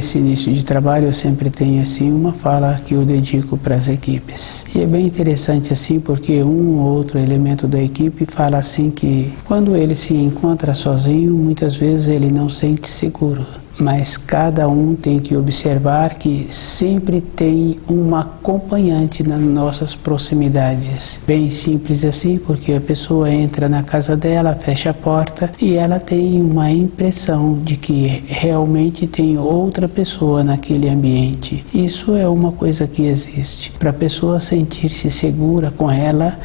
Nesse início de trabalho eu sempre tenho assim uma fala que eu dedico para as equipes. E é bem interessante assim porque um ou outro elemento da equipe fala assim que quando ele se encontra sozinho, muitas vezes ele não sente seguro. Mas cada um tem que observar que sempre tem uma acompanhante nas nossas proximidades. Bem simples assim, porque a pessoa entra na casa dela, fecha a porta e ela tem uma impressão de que realmente tem outra pessoa naquele ambiente. Isso é uma coisa que existe. Para a pessoa sentir-se segura com ela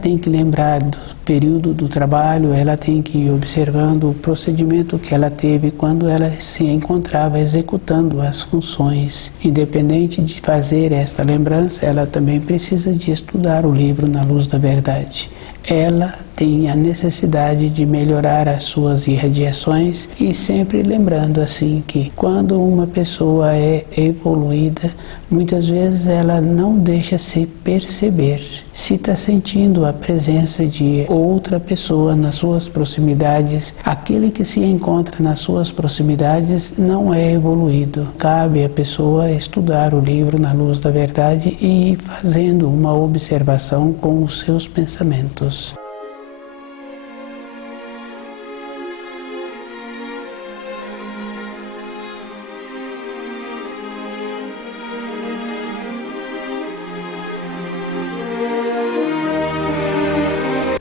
tem que lembrar do período do trabalho, ela tem que ir observando o procedimento que ela teve quando ela se encontrava executando as funções. Independente de fazer esta lembrança, ela também precisa de estudar o livro Na Luz da Verdade. Ela tem a necessidade de melhorar as suas irradiações e sempre lembrando assim que quando uma pessoa é evoluída, muitas vezes ela não deixa se perceber. Se está sentindo a presença de outra pessoa nas suas proximidades, aquele que se encontra nas suas proximidades não é evoluído. Cabe à pessoa estudar o livro Na Luz da Verdade e ir fazendo uma observação com os seus pensamentos.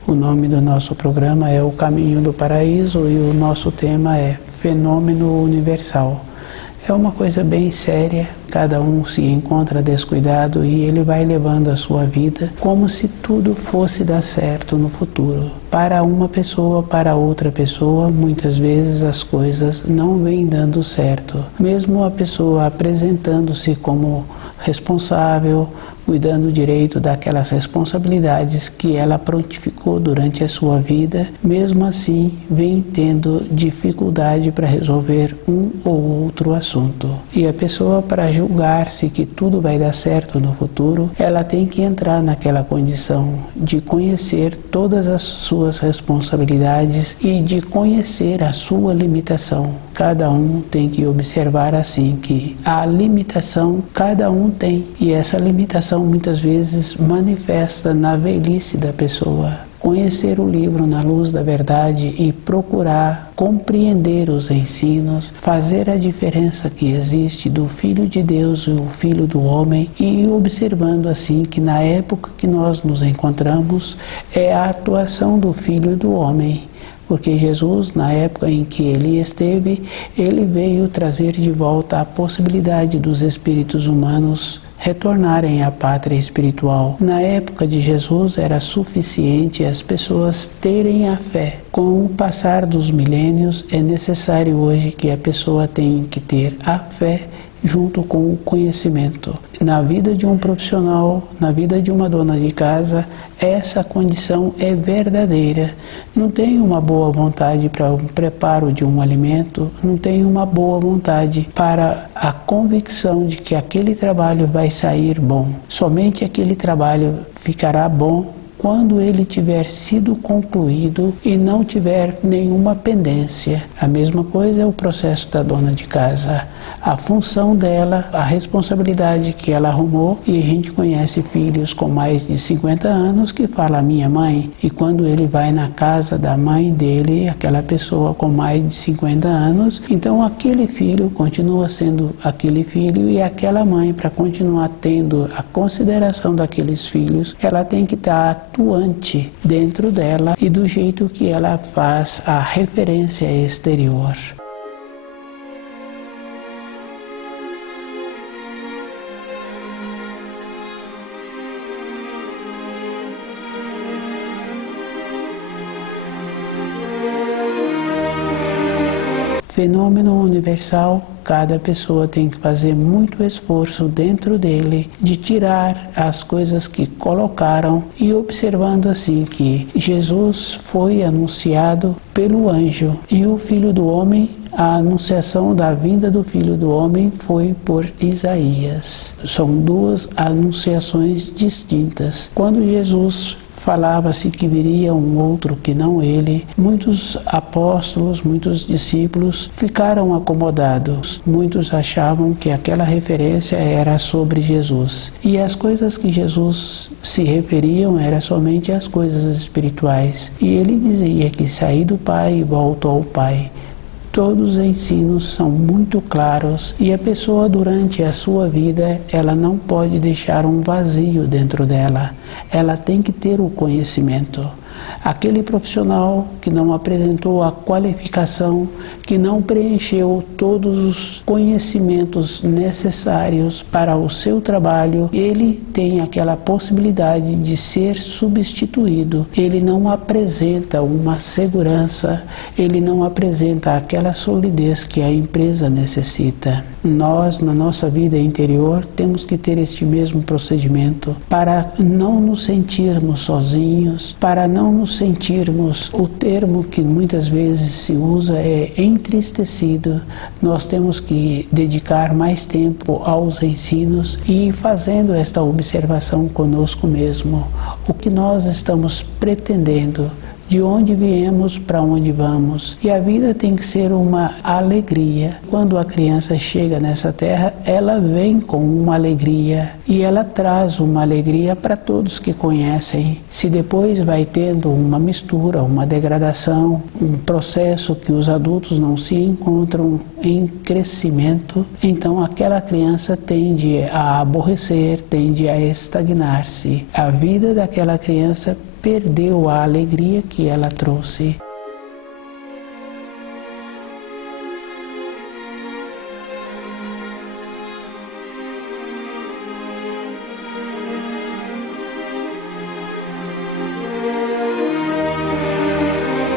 O nome do nosso programa é O Caminho do Paraíso e o nosso tema é Fenômeno Universal. É uma coisa bem séria, cada um se encontra descuidado e ele vai levando a sua vida como se tudo fosse dar certo no futuro. Para uma pessoa, para outra pessoa, muitas vezes as coisas não vêm dando certo. Mesmo a pessoa apresentando-se como responsável, cuidando direito daquelas responsabilidades que ela prontificou durante a sua vida, mesmo assim vem tendo dificuldade para resolver um ou outro assunto. E a pessoa, para julgar-se que tudo vai dar certo no futuro, ela tem que entrar naquela condição de conhecer todas as suas responsabilidades e de conhecer a sua limitação. Cada um tem que observar assim que a limitação cada um tem, e essa limitação muitas vezes manifesta na velhice da pessoa. Conhecer o livro Na Luz da Verdade e procurar compreender os ensinos, fazer a diferença que existe do Filho de Deus e o Filho do Homem e observando assim que na época que nós nos encontramos é a atuação do Filho do Homem. Porque Jesus, na época em que ele esteve, ele veio trazer de volta a possibilidade dos espíritos humanos retornarem à pátria espiritual. Na época de Jesus era suficiente as pessoas terem a fé. Com o passar dos milênios é necessário hoje que a pessoa tenha que ter a fé junto com o conhecimento. Na vida de um profissional, na vida de uma dona de casa, essa condição é verdadeira. Não tem uma boa vontade para o preparo de um alimento, não tem uma boa vontade para a convicção de que aquele trabalho vai sair bom. Somente aquele trabalho ficará bom quando ele tiver sido concluído e não tiver nenhuma pendência. A mesma coisa é o processo da dona de casa. A função dela, a responsabilidade que ela arrumou, e a gente conhece filhos com mais de 50 anos que falam minha mãe, e quando ele vai na casa da mãe dele, aquela pessoa com mais de 50 anos, então aquele filho continua sendo aquele filho e aquela mãe, para continuar tendo a consideração daqueles filhos, ela tem que estar atuante dentro dela e do jeito que ela faz a referência exterior. Fenômeno universal, cada pessoa tem que fazer muito esforço dentro dele de tirar as coisas que colocaram e observando assim que Jesus foi anunciado pelo anjo e o Filho do Homem, a anunciação da vinda do Filho do Homem foi por Isaías. São duas anunciações distintas. Quando Jesus falava-se que viria um outro que não ele. Muitos apóstolos, muitos discípulos ficaram acomodados. Muitos achavam que aquela referência era sobre Jesus. E as coisas que Jesus se referiam eram somente as coisas espirituais. E ele dizia que saí do Pai e volto ao Pai. Todos os ensinos são muito claros e a pessoa durante a sua vida, ela não pode deixar um vazio dentro dela. Ela tem que ter o conhecimento. Aquele profissional que não apresentou a qualificação, que não preencheu todos os conhecimentos necessários para o seu trabalho, ele tem aquela possibilidade de ser substituído. Ele não apresenta uma segurança, ele não apresenta aquela solidez que a empresa necessita. Nós, na nossa vida interior, temos que ter este mesmo procedimento para não nos sentirmos sozinhos, para não nos sentirmos, o termo que muitas vezes se usa é entristecido. Nós temos que dedicar mais tempo aos ensinos e ir fazendo esta observação conosco mesmo. O que nós estamos pretendendo, de onde viemos, para onde vamos. E a vida tem que ser uma alegria. Quando a criança chega nessa terra, ela vem com uma alegria e ela traz uma alegria para todos que conhecem. Se depois vai tendo uma mistura, uma degradação, um processo que os adultos não se encontram em crescimento, então aquela criança tende a aborrecer, tende a estagnar-se. A vida daquela criança perdeu a alegria que ela trouxe.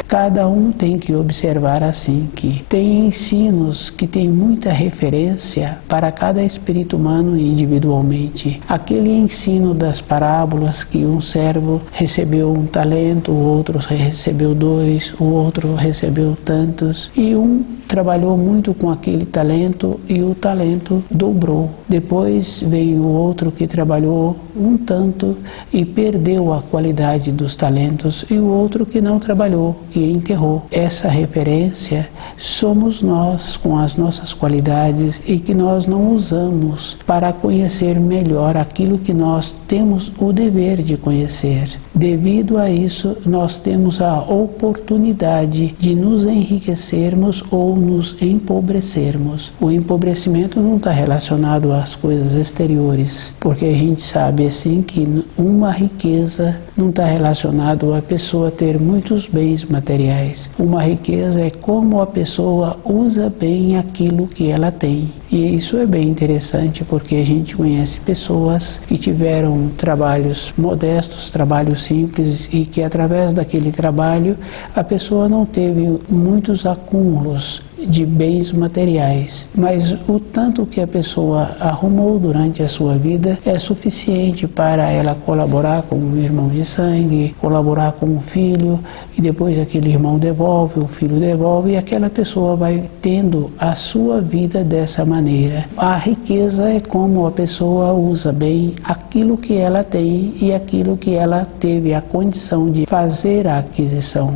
Cada um tem que observar assim que tem ensinos que têm muita referência para cada espírito humano individualmente. Aquele ensino das parábolas que um servo recebeu um talento, o outro recebeu 2, o outro recebeu tantos, e um trabalhou muito com aquele talento e o talento dobrou. Depois veio o outro que trabalhou um tanto e perdeu a qualidade dos talentos, e o outro que não trabalhou, que enterrou. Essa referência somos nós com as nossas qualidades e que nós não usamos para conhecer melhor aquilo que nós temos o dever de conhecer. Devido a isso, nós temos a oportunidade de nos enriquecermos ou nos empobrecermos. O empobrecimento não está relacionado às coisas exteriores, porque a gente sabe assim que uma riqueza não está relacionado a pessoa ter muitos bens materiais. Uma riqueza é como a pessoa usa bem aquilo que ela tem. E isso é bem interessante porque a gente conhece pessoas que tiveram trabalhos modestos, trabalhos simples, e que através daquele trabalho a pessoa não teve muitos acúmulos de bens materiais, mas o tanto que a pessoa arrumou durante a sua vida é suficiente para ela colaborar com um irmão de sangue, colaborar com um filho, e depois aquele irmão devolve, o filho devolve, e aquela pessoa vai tendo a sua vida dessa maneira. A riqueza é como a pessoa usa bem aquilo que ela tem e aquilo que ela teve a condição de fazer a aquisição.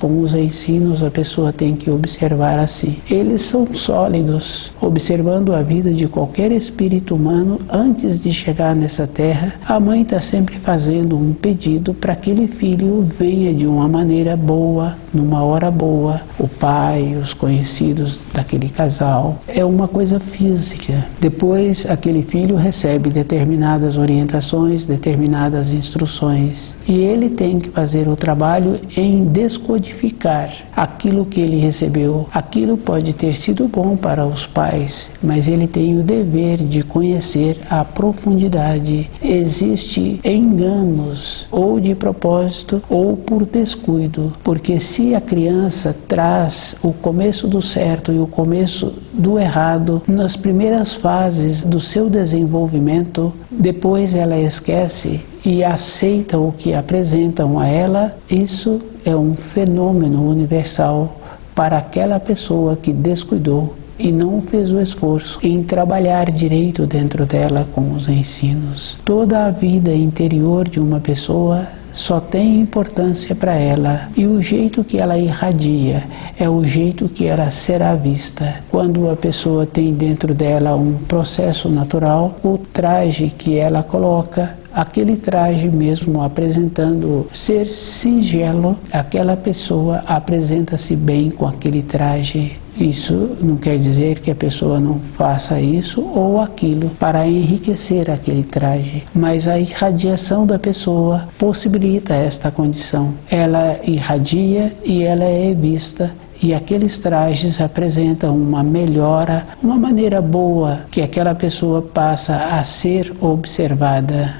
Com os ensinos, a pessoa tem que observar assim. Eles são sólidos. Observando a vida de qualquer espírito humano, antes de chegar nessa terra, a mãe está sempre fazendo um pedido para que aquele filho venha de uma maneira boa, numa hora boa. O pai, os conhecidos daquele casal. É uma coisa física. Depois, aquele filho recebe determinadas orientações, determinadas instruções. E ele tem que fazer o trabalho em descodificar aquilo que ele recebeu. Aquilo pode ter sido bom para os pais, mas ele tem o dever de conhecer a profundidade. Existem enganos, ou de propósito, ou por descuido, porque se a criança traz o começo do certo e o começo do errado nas primeiras fases do seu desenvolvimento, depois ela esquece e aceita o que apresentam a ela, isso é um fenômeno universal para aquela pessoa que descuidou e não fez o esforço em trabalhar direito dentro dela com os ensinos. Toda a vida interior de uma pessoa só tem importância para ela, e o jeito que ela irradia é o jeito que ela será vista. Quando a pessoa tem dentro dela um processo natural, o traje que ela coloca, aquele traje mesmo apresentando ser singelo, aquela pessoa apresenta-se bem com aquele traje. Isso não quer dizer que a pessoa não faça isso ou aquilo para enriquecer aquele traje, mas a irradiação da pessoa possibilita esta condição. Ela irradia e ela é vista, e aqueles trajes apresentam uma melhora, uma maneira boa que aquela pessoa passa a ser observada.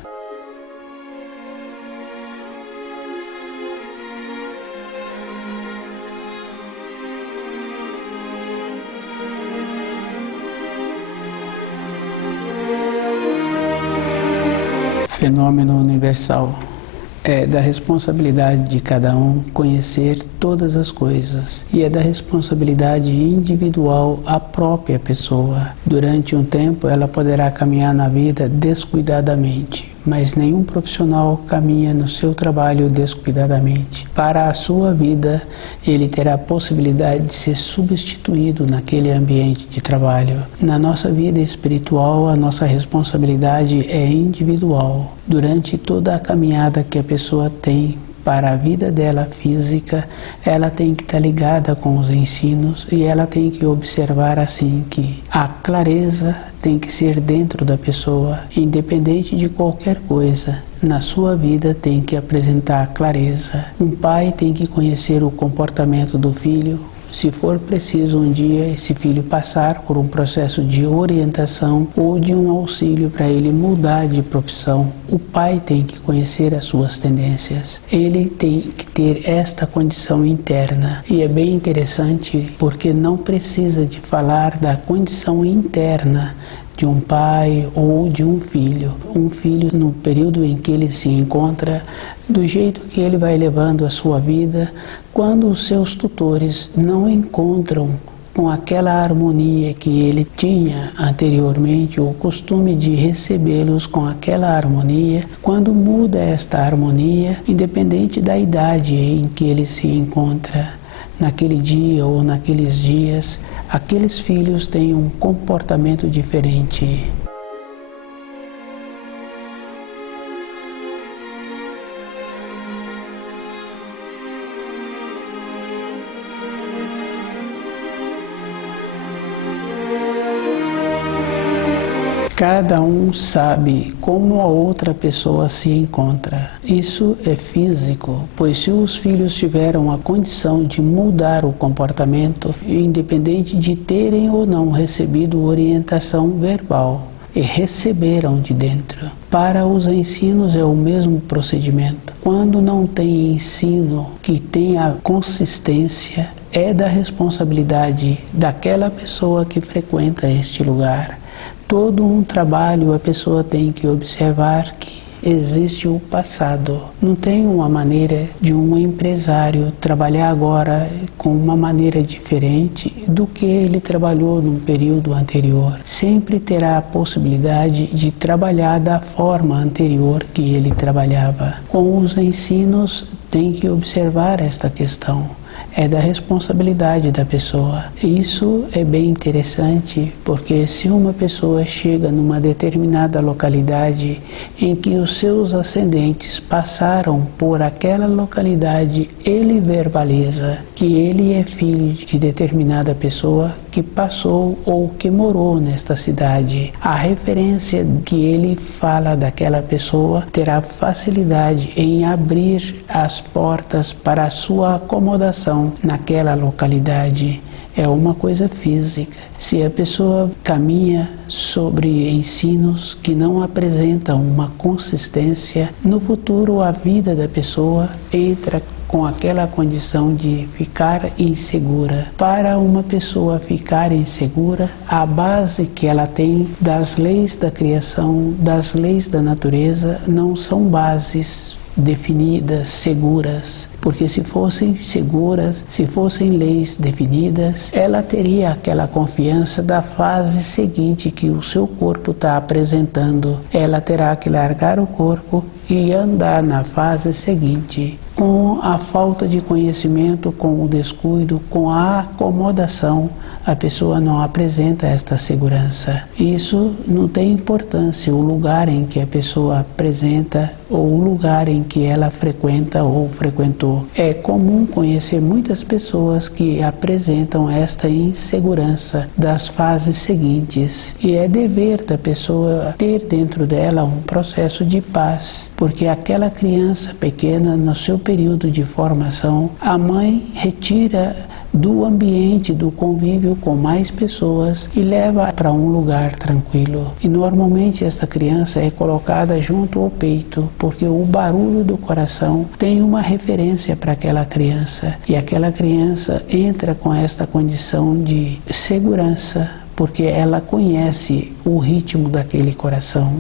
Fenômeno universal. É da responsabilidade de cada um conhecer todas as coisas, e é da responsabilidade individual a própria pessoa. Durante um tempo ela poderá caminhar na vida descuidadamente, mas nenhum profissional caminha no seu trabalho descuidadamente. Para a sua vida, ele terá a possibilidade de ser substituído naquele ambiente de trabalho. Na nossa vida espiritual, a nossa responsabilidade é individual. Durante toda a caminhada que a pessoa tem para a vida dela física, ela tem que estar ligada com os ensinos, e ela tem que observar assim que a clareza tem que ser dentro da pessoa, independente de qualquer coisa. Na sua vida tem que apresentar clareza. Um pai tem que conhecer o comportamento do filho. Se for preciso um dia esse filho passar por um processo de orientação ou de um auxílio para ele mudar de profissão, o pai tem que conhecer as suas tendências. Ele tem que ter esta condição interna. E é bem interessante porque não precisa de falar da condição interna de um pai ou de um filho. Um filho, no período em que ele se encontra, do jeito que ele vai levando a sua vida, quando os seus tutores não encontram com aquela harmonia que ele tinha anteriormente, o costume de recebê-los com aquela harmonia, quando muda esta harmonia, independente da idade em que ele se encontra, naquele dia ou naqueles dias, aqueles filhos têm um comportamento diferente. Cada um sabe como a outra pessoa se encontra. Isso é físico, pois se os filhos tiveram a condição de mudar o comportamento, independente de terem ou não recebido orientação verbal, e receberam de dentro. Para os ensinos é o mesmo procedimento. Quando não tem ensino que tenha consistência, é da responsabilidade daquela pessoa que frequenta este lugar. Todo um trabalho a pessoa tem que observar que existe o passado. Não tem uma maneira de um empresário trabalhar agora com uma maneira diferente do que ele trabalhou num período anterior. Sempre terá a possibilidade de trabalhar da forma anterior que ele trabalhava. Com os ensinos tem que observar esta questão. É da responsabilidade da pessoa. Isso é bem interessante, porque se uma pessoa chega numa determinada localidade em que os seus ascendentes passaram por aquela localidade, ele verbaliza que ele é filho de determinada pessoa que passou ou que morou nesta cidade. A referência que ele fala daquela pessoa terá facilidade em abrir as portas para a sua acomodação naquela localidade. É uma coisa física. Se a pessoa caminha sobre ensinos que não apresentam uma consistência, no futuro a vida da pessoa entra com aquela condição de ficar insegura. Para uma pessoa ficar insegura, a base que ela tem das leis da criação, das leis da natureza, não são bases definidas, seguras, porque se fossem seguras, se fossem leis definidas, ela teria aquela confiança da fase seguinte que o seu corpo está apresentando. Ela terá que largar o corpo e andar na fase seguinte. Com a falta de conhecimento, com o descuido, com a acomodação, a pessoa não apresenta esta segurança. Isso não tem importância, o lugar em que a pessoa apresenta ou o lugar em que ela frequenta ou frequentou. É comum conhecer muitas pessoas que apresentam esta insegurança das fases seguintes. E é dever da pessoa ter dentro dela um processo de paz, porque aquela criança pequena, no seu período de formação, a mãe retira do ambiente, do convívio com mais pessoas e leva para um lugar tranquilo. E normalmente esta criança é colocada junto ao peito, porque o barulho do coração tem uma referência para aquela criança. E aquela criança entra com esta condição de segurança, porque ela conhece o ritmo daquele coração.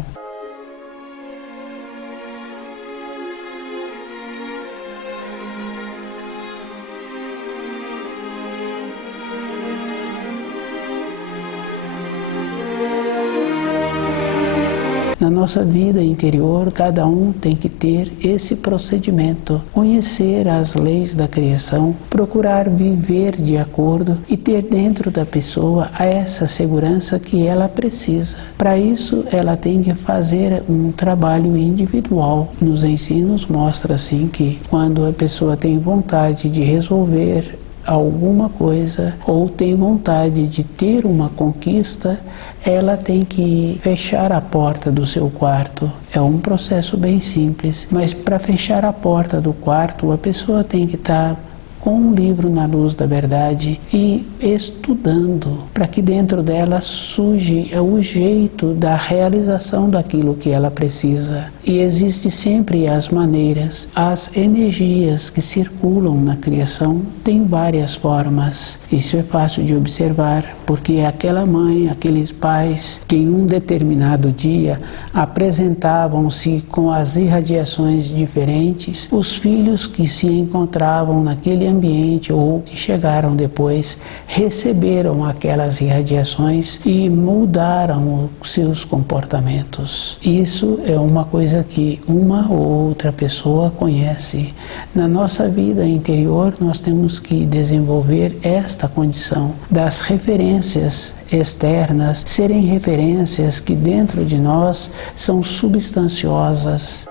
Na nossa vida interior, cada um tem que ter esse procedimento, conhecer as leis da criação, procurar viver de acordo e ter dentro da pessoa essa segurança que ela precisa. Para isso, ela tem que fazer um trabalho individual. Nos ensinos mostra assim que quando a pessoa tem vontade de resolver alguma coisa ou tem vontade de ter uma conquista, ela tem que fechar a porta do seu quarto. É um processo bem simples, mas para fechar a porta do quarto, a pessoa tem que estar com um livro na luz da verdade e estudando, para que dentro dela surja o jeito da realização daquilo que ela precisa. E existe sempre as maneiras, as energias que circulam na criação têm várias formas. Isso é fácil de observar, porque aquela mãe, aqueles pais que em um determinado dia apresentavam-se com as irradiações diferentes, os filhos que se encontravam naquele ambiente ou que chegaram depois receberam aquelas irradiações e mudaram os seus comportamentos. Isso é uma coisa que uma ou outra pessoa conhece. Na nossa vida interior, nós temos que desenvolver esta condição das referências externas serem referências que dentro de nós são substanciosas.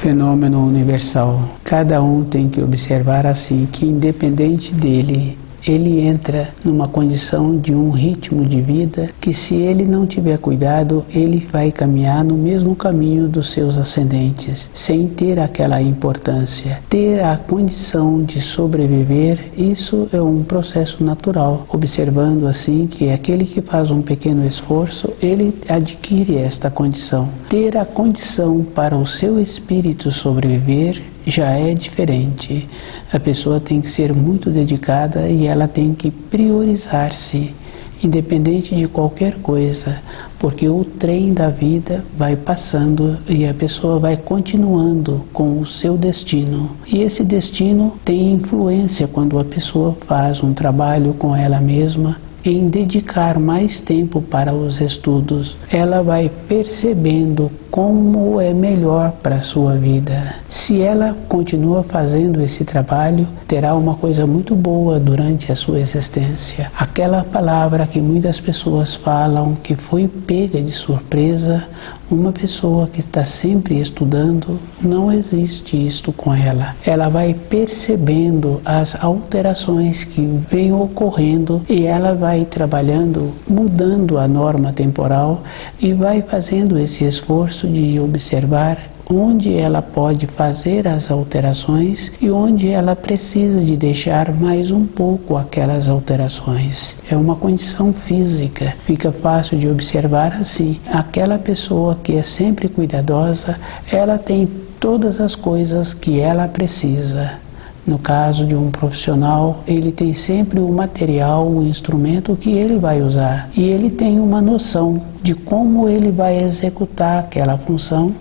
Fenômeno universal. Cada um tem que observar assim que independente dele, ele entra numa condição de um ritmo de vida que, se ele não tiver cuidado, ele vai caminhar no mesmo caminho dos seus ascendentes, sem ter aquela importância. Ter a condição de sobreviver, isso é um processo natural, observando assim que aquele que faz um pequeno esforço, ele adquire esta condição. Ter a condição para o seu espírito sobreviver já é diferente. A pessoa tem que ser muito dedicada e ela tem que priorizar-se, independente de qualquer coisa, porque o trem da vida vai passando e a pessoa vai continuando com o seu destino. E esse destino tem influência quando a pessoa faz um trabalho com ela mesma, em dedicar mais tempo para os estudos. Ela vai percebendo como é melhor para a sua vida. Se ela continua fazendo esse trabalho, terá uma coisa muito boa durante a sua existência. Aquela palavra que muitas pessoas falam que foi pega de surpresa, uma pessoa que está sempre estudando, não existe isto com ela. Ela vai percebendo as alterações que vêm ocorrendo e ela vai trabalhando, mudando a norma temporal e vai fazendo esse esforço de observar onde ela pode fazer as alterações e onde ela precisa de deixar mais um pouco aquelas alterações. É uma condição física, fica fácil de observar assim. Aquela pessoa que é sempre cuidadosa, ela tem todas as coisas que ela precisa. No caso de um profissional, ele tem sempre o material, o instrumento que ele vai usar. E ele tem uma noção de como ele vai executar aquela função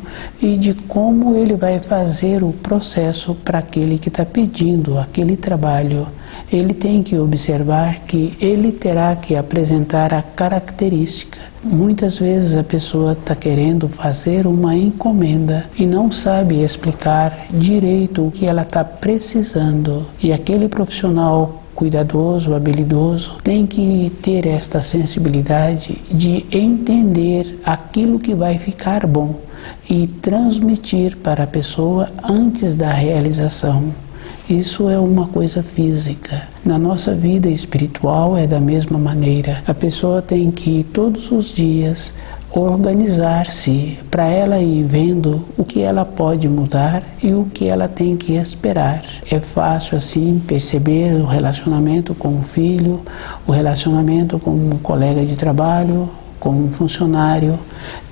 e de como ele vai fazer o processo para aquele que está pedindo aquele trabalho. Ele tem que observar que ele terá que apresentar a característica. Muitas vezes a pessoa está querendo fazer uma encomenda e não sabe explicar direito o que ela está precisando. E aquele profissional cuidadoso, habilidoso, tem que ter esta sensibilidade de entender aquilo que vai ficar bom e transmitir para a pessoa antes da realização. Isso é uma coisa física. Na nossa vida espiritual é da mesma maneira. A pessoa tem que todos os dias organizar-se para ela ir vendo o que ela pode mudar e o que ela tem que esperar. É fácil assim perceber o relacionamento com o filho, o relacionamento com um colega de trabalho, com um funcionário.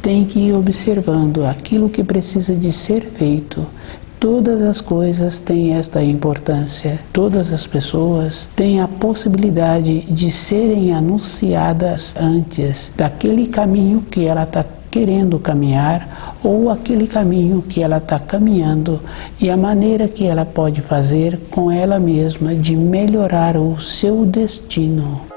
Tem que ir observando aquilo que precisa de ser feito. Todas as coisas têm esta importância. Todas as pessoas têm a possibilidade de serem anunciadas antes daquele caminho que ela está querendo caminhar ou aquele caminho que ela está caminhando e a maneira que ela pode fazer com ela mesma de melhorar o seu destino.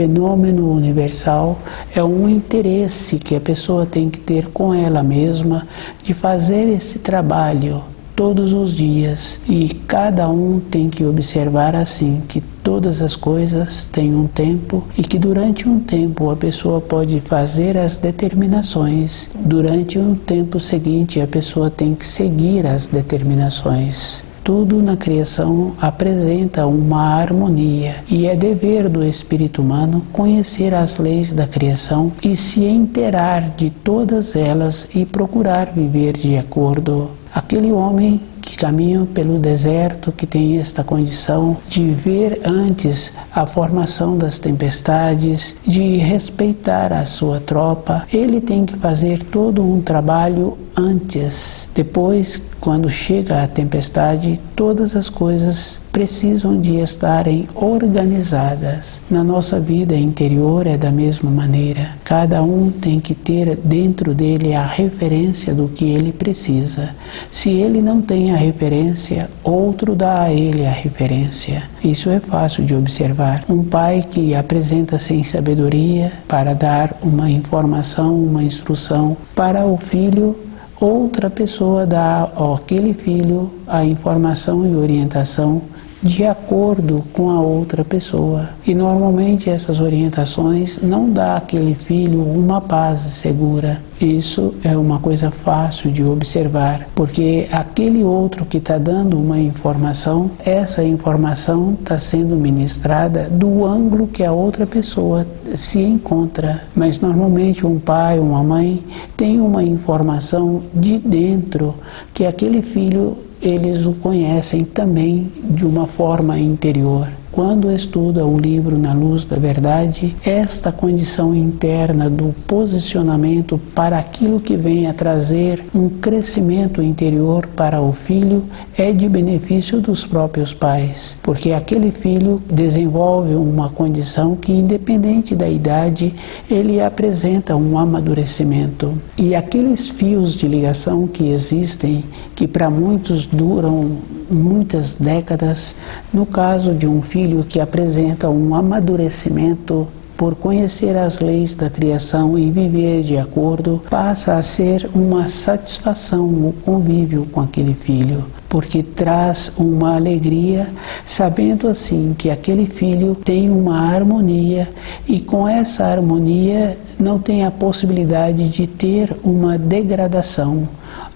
Fenômeno universal é um interesse que a pessoa tem que ter com ela mesma de fazer esse trabalho todos os dias. E cada um tem que observar assim, que todas as coisas têm um tempo e que durante um tempo a pessoa pode fazer as determinações. Durante um tempo seguinte a pessoa tem que seguir as determinações. Tudo na criação apresenta uma harmonia e é dever do espírito humano conhecer as leis da criação e se inteirar de todas elas e procurar viver de acordo. Aquele homem que caminha pelo deserto, que tem esta condição de ver antes a formação das tempestades, de respeitar a sua tropa, ele tem que fazer todo um trabalho antes. Depois, quando chega a tempestade, todas as coisas precisam de estarem organizadas. Na nossa vida interior é da mesma maneira. Cada um tem que ter dentro dele a referência do que ele precisa. Se ele não tem a referência, outro dá a ele a referência. Isso é fácil de observar. Um pai que apresenta-se em sabedoria para dar uma informação, uma instrução para o filho, outra pessoa dá àquele filho a informação e orientação de acordo com a outra pessoa. E normalmente essas orientações não dão àquele filho uma paz segura. Isso é uma coisa fácil de observar, porque aquele outro que está dando uma informação, essa informação está sendo ministrada do ângulo que a outra pessoa se encontra. Mas normalmente um pai, uma mãe tem uma informação de dentro que aquele filho eles o conhecem também de uma forma interior. Quando estuda o livro Na Luz da Verdade, esta condição interna do posicionamento para aquilo que vem a trazer um crescimento interior para o filho é de benefício dos próprios pais, porque aquele filho desenvolve uma condição que, independente da idade, ele apresenta um amadurecimento. E aqueles fios de ligação que existem, que para muitos duram muitas décadas, no caso de um filho que apresenta um amadurecimento por conhecer as leis da criação e viver de acordo, passa a ser uma satisfação o convívio com aquele filho, porque traz uma alegria, sabendo assim que aquele filho tem uma harmonia e com essa harmonia não tem a possibilidade de ter uma degradação,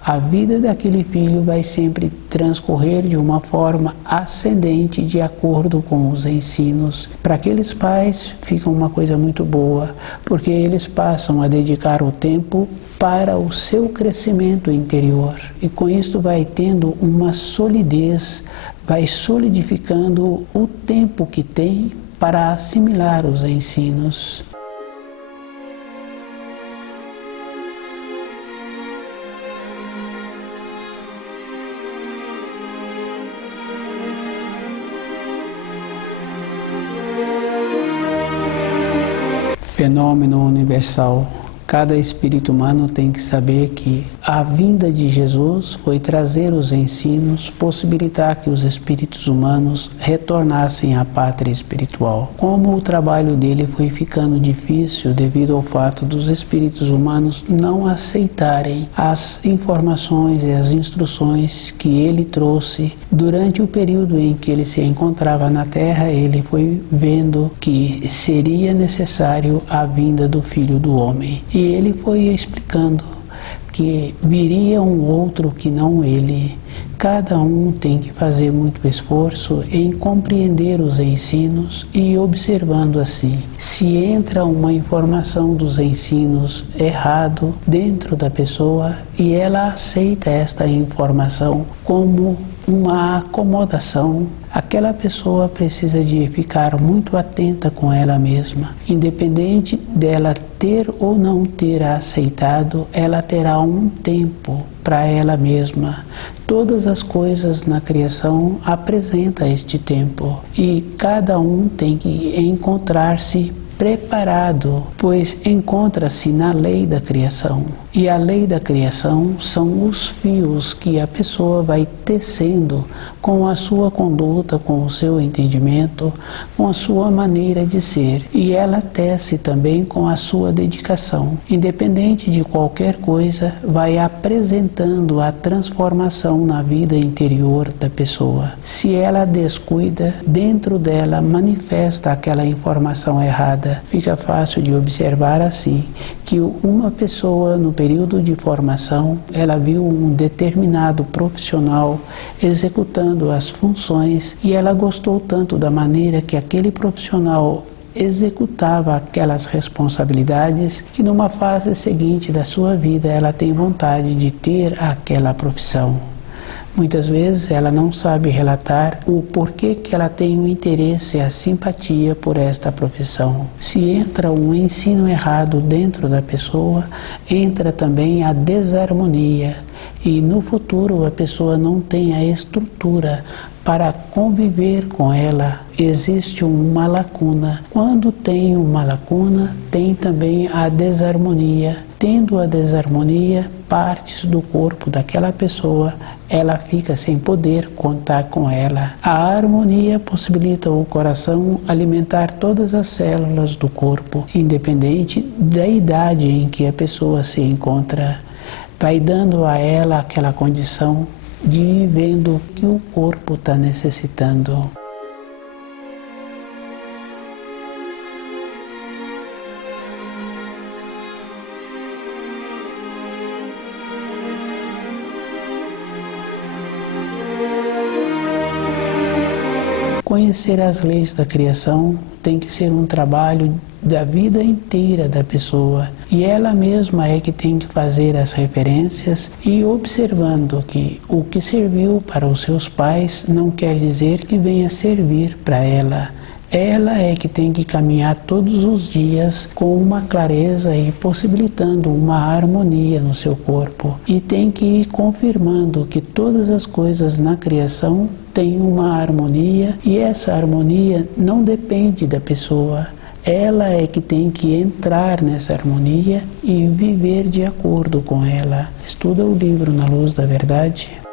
a vida daquele filho vai sempre transcorrer de uma forma ascendente de acordo com os ensinos. Para aqueles pais fica uma coisa muito boa, porque eles passam a dedicar o tempo para o seu crescimento interior. E com isso vai tendo uma solidez, vai solidificando o tempo que tem para assimilar os ensinos. Fenômeno universal. Cada espírito humano tem que saber que a vinda de Jesus foi trazer os ensinos, possibilitar que os espíritos humanos retornassem à pátria espiritual. Como o trabalho dele foi ficando difícil devido ao fato dos espíritos humanos não aceitarem as informações e as instruções que ele trouxe durante o período em que ele se encontrava na Terra, ele foi vendo que seria necessário a vinda do Filho do Homem. E ele foi explicando que viria um outro que não ele. Cada um tem que fazer muito esforço em compreender os ensinos e observando assim. Se entra uma informação dos ensinos errado dentro da pessoa e ela aceita esta informação como uma acomodação, aquela pessoa precisa de ficar muito atenta com ela mesma. Independente dela ter ou não ter aceitado, ela terá um tempo para ela mesma. Todas as coisas na criação apresentam este tempo e cada um tem que encontrar-se preparado, pois encontra-se na lei da criação. E a lei da criação são os fios que a pessoa vai tecendo com a sua conduta, com o seu entendimento, com a sua maneira de ser. E ela tece também com a sua dedicação. Independente de qualquer coisa, vai apresentando a transformação na vida interior da pessoa. Se ela descuida, dentro dela manifesta aquela informação errada. Fica fácil de observar assim que uma pessoa no período de formação, ela viu um determinado profissional executando as funções e ela gostou tanto da maneira que aquele profissional executava aquelas responsabilidades que numa fase seguinte da sua vida ela tem vontade de ter aquela profissão. Muitas vezes ela não sabe relatar o porquê que ela tem o interesse e a simpatia por esta profissão. Se entra um ensino errado dentro da pessoa, entra também a desarmonia e no futuro a pessoa não tem a estrutura para conviver com ela. Existe uma lacuna. Quando tem uma lacuna, tem também a desarmonia. Tendo a desarmonia, partes do corpo daquela pessoa, ela fica sem poder contar com ela. A harmonia possibilita o coração alimentar todas as células do corpo, independente da idade em que a pessoa se encontra. Vai dando a ela aquela condição de ir vendo o que o corpo está necessitando. Conhecer as leis da criação tem que ser um trabalho da vida inteira da pessoa e ela mesma é que tem que fazer as referências e observando que o que serviu para os seus pais não quer dizer que venha servir para ela. Ela é que tem que caminhar todos os dias com uma clareza e possibilitando uma harmonia no seu corpo. E tem que ir confirmando que todas as coisas na criação têm uma harmonia e essa harmonia não depende da pessoa. Ela é que tem que entrar nessa harmonia e viver de acordo com ela. Estuda o livro Na Luz da Verdade.